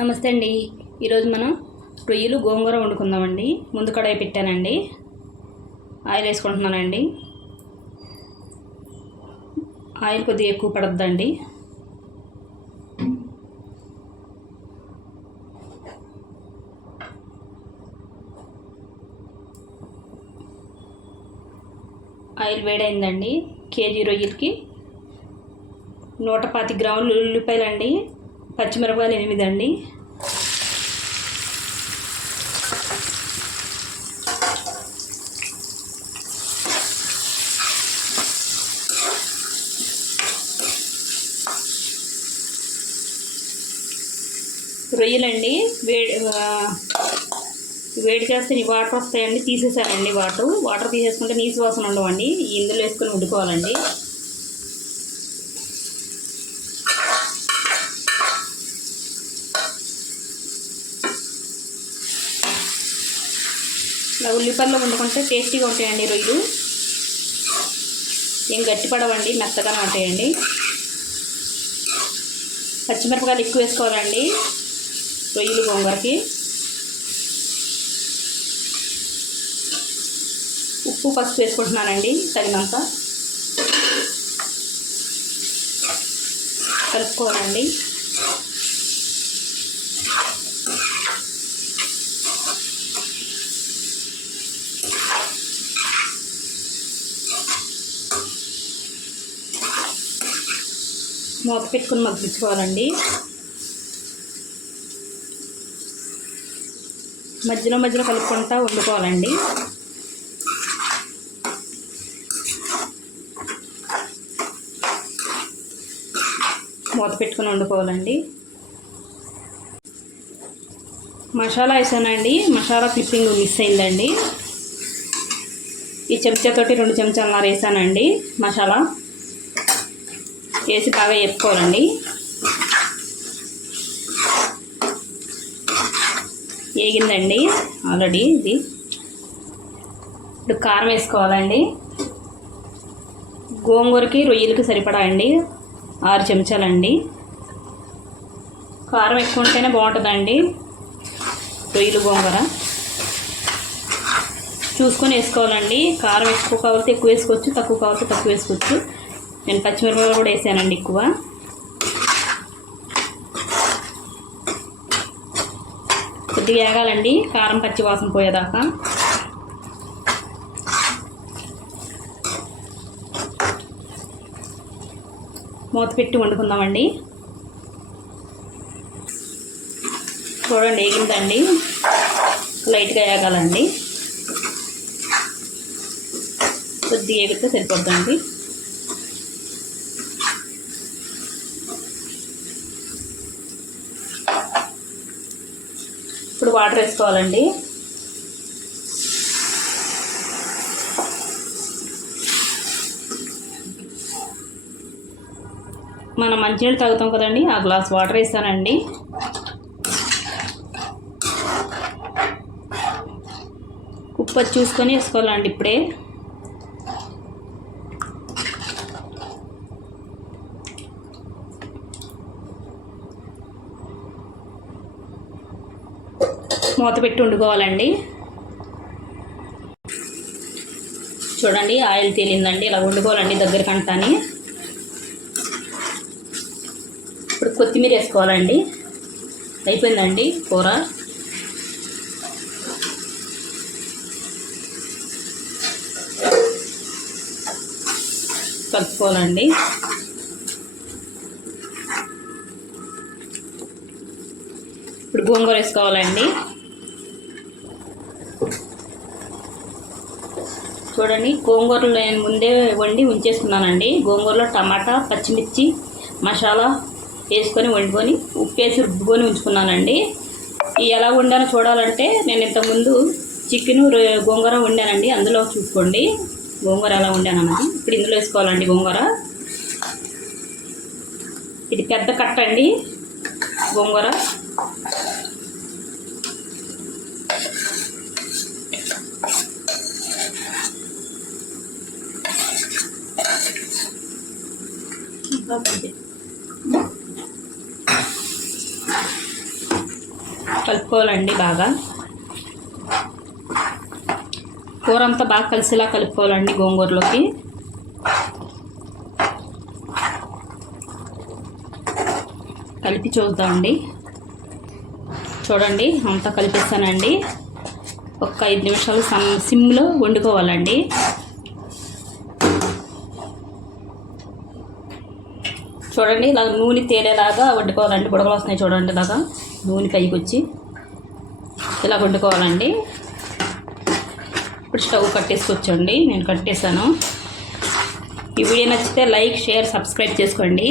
నమస్తే అండి. ఈరోజు మనం రొయ్యలు గోంగూర వండుకుందామండి. ముందు కడాయి పెట్టానండి, ఆయిల్ వేసుకుంటున్నానండి. ఆయిల్ కొద్దిగా ఎక్కువ పడద్దండి. ఆయిల్ వేడైందండి. కేజీ రొయ్యలకి 120 గ్రాములు ఉల్లిపాయలండి, పచ్చిమిరపకాయలు 8 అండి. రొయ్యలండి వేడి చేస్తే వాటర్ వస్తాయండి, తీసేసానండి. వాటర్ తీసేసుకుంటే నీసు వాసన ఉండవండి. ఇందులో వేసుకొని ఉడుకోవాలండి. ఇలా ఉల్లిపాయల్లో వండుకుంటే టేస్టీగా ఉంటాయండి. రొయ్యలు ఏం గట్టిపడవండి, మెత్తగానే ఉంటాయండి. పచ్చిమిరపకాయలు ఎక్కువ వేసుకోవాలండి రొయ్యలు గోంగూరకి. ఉప్పు పసుపు వేసుకుంటున్నానండి తగినంత. కలుపుకోవాలండి. మూత పెట్టుకుని మగ్గించుకోవాలండి. మధ్యలో కలుపుకుంటా వండుకోవాలండి. మూత పెట్టుకుని వండుకోవాలండి. మసాలా వేసానండి. మసాలా క్లిప్పింగ్ మిస్ అయిందండి. ఈ చెంచాతోటి 2 చెంచాలన్నర వేసానండి. మసాలా వేసి బాగా వేపుకోవాలండి. వేగిందండి ఆల్రెడీ ఇది. ఇప్పుడు కారం వేసుకోవాలండి. గోంగూరకి రొయ్యలకి సరిపడా అండి 6 చెంచాలండి. కారం ఎక్కువ ఉంటేనే బాగుంటుందండి రొయ్యలు గోంగూర. చూసుకొని వేసుకోవాలండి. కారం ఎక్కువ కావాలితే ఎక్కువ వేసుకోవచ్చు, తక్కువ కావాలితే తక్కువ వేసుకోవచ్చు. నేను పచ్చిమిరపకాయలు కూడా వేసానండి ఎక్కువ. కొద్దిగా వేగాలండి, కారం పచ్చి వాసన పోయేదాకా. మూత పెట్టి వండుకుందామండి. చూడండి వేగిందండి. లైట్గా వేగాలండి. కొద్దిగా వేగితే సరిపోద్దండి. ఇప్పుడు వాటర్ వేసుకోవాలండి. మనం మంచినీళ్ళు తాగుతాం కదండి, ఆ గ్లాస్ వాటర్ వేస్తానండి. ఉప్పు చూసుకొని వేసుకోవాలండి. ఇప్పుడే మూత పెట్టి వండుకోవాలండి. చూడండి ఆయిల్ తేలిందండి. ఇలా వండుకోవాలండి దగ్గర కంటాని. ఇప్పుడు కొత్తిమీర వేసుకోవాలండి. అయిపోయిందండి కూర. కలుపుకోవాలండి. ఇప్పుడు గోంగూర వేసుకోవాలండి. చూడండి గోంగూరలో నేను ముందే వండి ఉంచేసుకున్నానండి. గోంగూరలో టమాటా, పచ్చిమిర్చి, మసాలా వేసుకొని వండుకొని ఉప్పేసి రుబ్బుకొని ఉంచుకున్నానండి. ఎలా వండానో చూడాలంటే నేను ఇంతకుముందు చికెను గోంగూర వండానండి. అందులో చూసుకోండి గోంగూర ఎలా వండానన్నది. ఇప్పుడు ఇందులో వేసుకోవాలండి గోంగూర. ఇది పెద్ద కట్ట అండి గోంగూర. కలుపుకోవాలండి. బాగా కూర అంతా బాగా కలిసేలా కలుపుకోవాలండి గోంగూరలోకి. కలిపి చూద్దామండి. చూడండి అంతా కలిపేస్తానండి. ఒక 5 నిమిషాలు సిమ్లో వండుకోవాలండి. చూడండి ఇలా నూనె తేలేలాగా వండుకోవాలండి. బుడగలు వస్తున్నాయి చూడండి, ఇలాగా నూనె పైకి వచ్చి ఇలా వండుకోవాలండి. ఇప్పుడు స్టవ్ కట్టేసుకొచ్చండి. నేను కట్టేసాను. ఈ వీడియో నచ్చితే లైక్, షేర్, సబ్స్క్రైబ్ చేసుకోండి.